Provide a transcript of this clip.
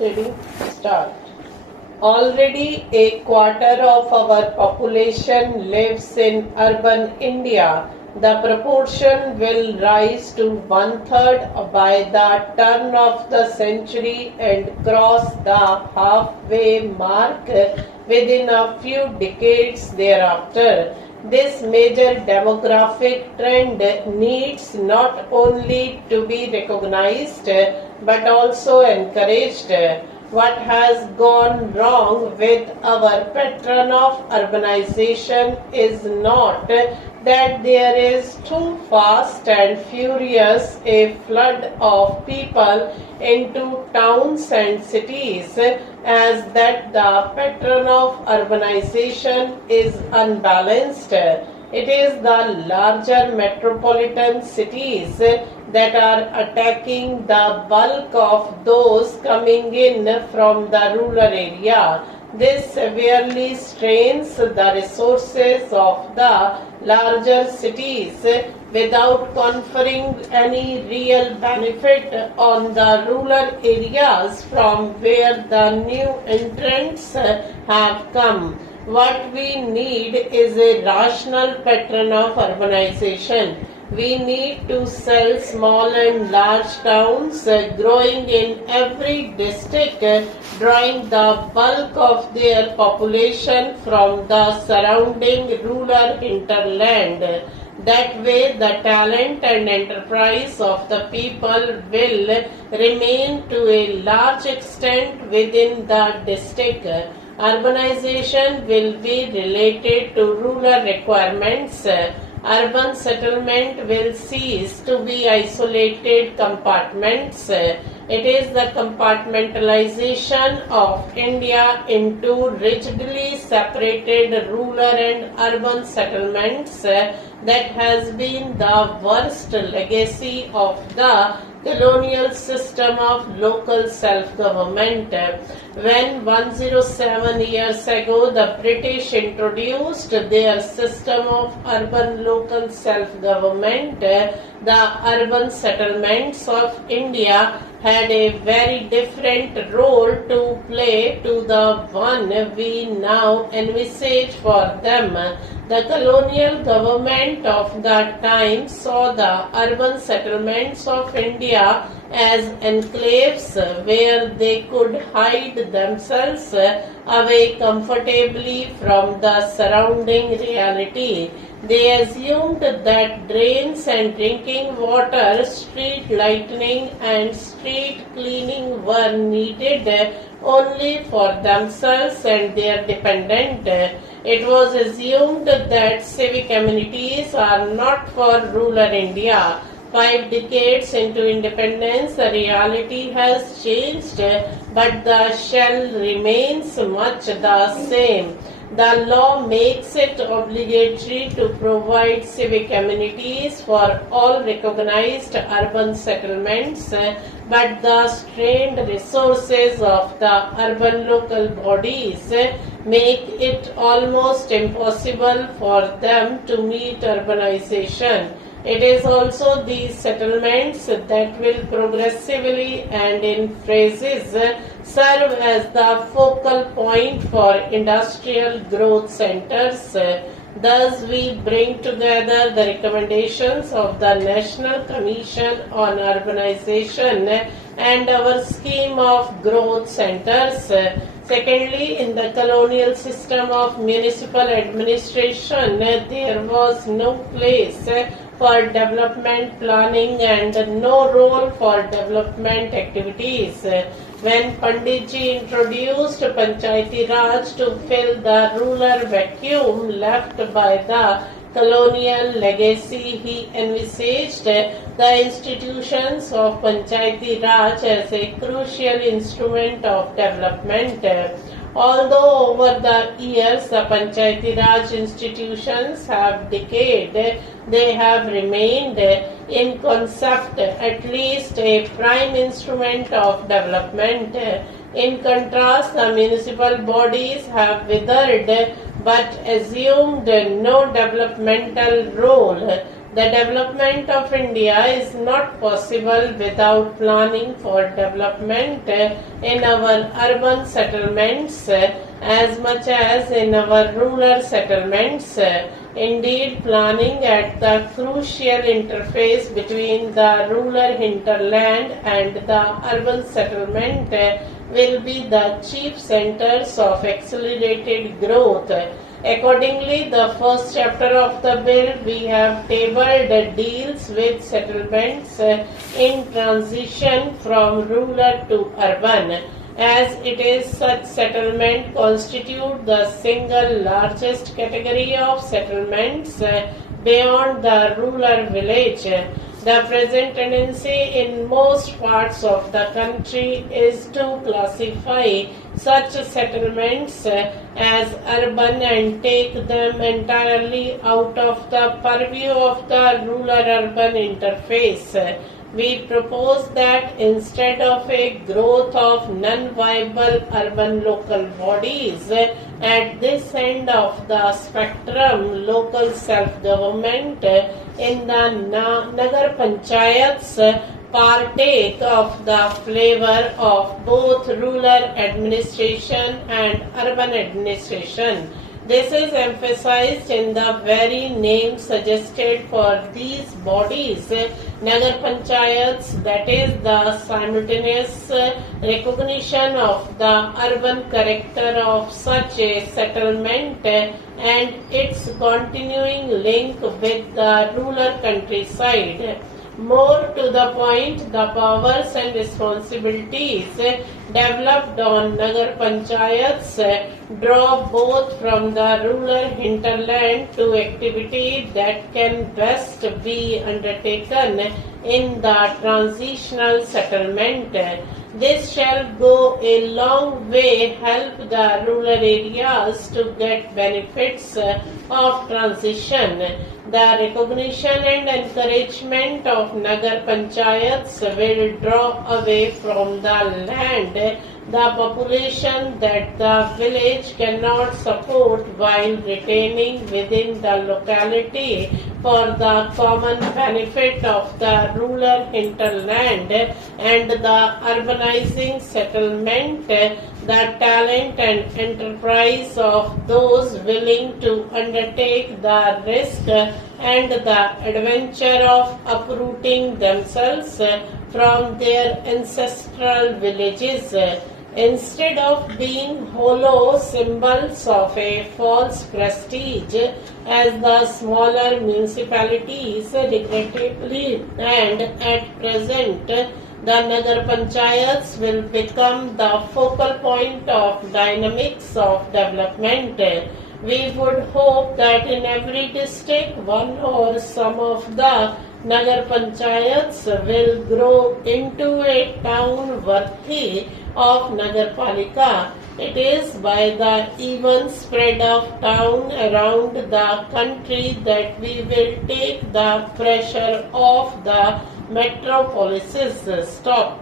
Ready? Start. Already a quarter of our population lives in urban India. The proportion will rise to one-third by the turn of the century and cross the halfway mark within a few decades thereafter. This major demographic trend needs not only to be recognized but also encouraged. What has gone wrong with our pattern of urbanization is not that there is too fast and furious a flood of people into towns and cities, as that the pattern of urbanization is unbalanced. It is the larger metropolitan cities that are attacking the bulk of those coming in from the rural area. This severely strains the resources of the larger cities without conferring any real benefit on the rural areas from where the new entrants have come. What we need is a rational pattern of urbanization. We need to sell small and large towns growing in every district, drawing the bulk of their population from the surrounding rural hinterland. That way the talent and enterprise of the people will remain to a large extent within the district. Urbanization will be related to rural requirements. Urban settlement will cease to be isolated compartments. It is the compartmentalization of India into rigidly separated rural and urban settlements that has been the worst legacy of the colonial system of local self-government. When 107 years ago the British introduced their system of urban local self-government, the urban settlements of India had a very different role to play to the one we now envisage for them. The colonial government of that time saw the urban settlements of India as enclaves where they could hide themselves away comfortably from the surrounding reality. They assumed that drains and drinking water, street lighting and street cleaning were needed only for themselves and their dependent. It was assumed that civic amenities are not for rural India. 5 decades into independence, the reality has changed, but the shell remains much the same. The law makes it obligatory to provide civic amenities for all recognized urban settlements, but the strained resources of the urban local bodies make it almost impossible for them to meet urbanization. It is also these settlements that will progressively and in phases serve as the focal point for industrial growth centers. Thus, we bring together the recommendations of the National Commission on Urbanization and our scheme of growth centers. Secondly, in the colonial system of municipal administration, there was no place for development planning and no role for development activities. When Panditji introduced Panchayati Raj to fill the rural vacuum left by the colonial legacy, he envisaged the institutions of Panchayati Raj as a crucial instrument of development. Although over the years the Panchayati Raj institutions have decayed, they have remained in concept at least a prime instrument of development. In contrast, the municipal bodies have withered but assumed no developmental role. The development of India is not possible without planning for development in our urban settlements as much as in our rural settlements. Indeed, planning at the crucial interface between the rural hinterland and the urban settlement will be the chief centers of accelerated growth. Accordingly, the first chapter of the bill we have tabled deals with settlements in transition from rural to urban, as it is such settlement constitute the single largest category of settlements beyond the rural village. The present tendency in most parts of the country is to classify such settlements as urban and take them entirely out of the purview of the rural-urban interface. We propose that instead of a growth of non-viable urban local bodies, at this end of the spectrum, local self-government in the Nagar Panchayats partake of the flavor of both rural administration and urban administration. This is emphasized in the very name suggested for these bodies, Nagar Panchayats, that is the simultaneous recognition of the urban character of such a settlement and its continuing link with the rural countryside. More to the point, the powers and responsibilities developed on Nagar Panchayats draw both from the rural hinterland to activity that can best be undertaken in the transitional settlement. This shall go a long way help the rural areas to get benefits of transition. The recognition and encouragement of Nagar Panchayats will draw away from the land the population that the village cannot support while retaining within the locality for the common benefit of the rural hinterland and the urbanizing settlement, the talent and enterprise of those willing to undertake the risk and the adventure of uprooting themselves from their ancestral villages. Instead of being hollow symbols of a false prestige, as the smaller municipalities regrettably and at present, the Nagar Panchayats will become the focal point of dynamics of development. We would hope that in every district, one or some of the Nagar Panchayats will grow into a town worthy of Nagar Palika. It is by the even spread of town around the country that we will take the pressure off the metropolises. Stop.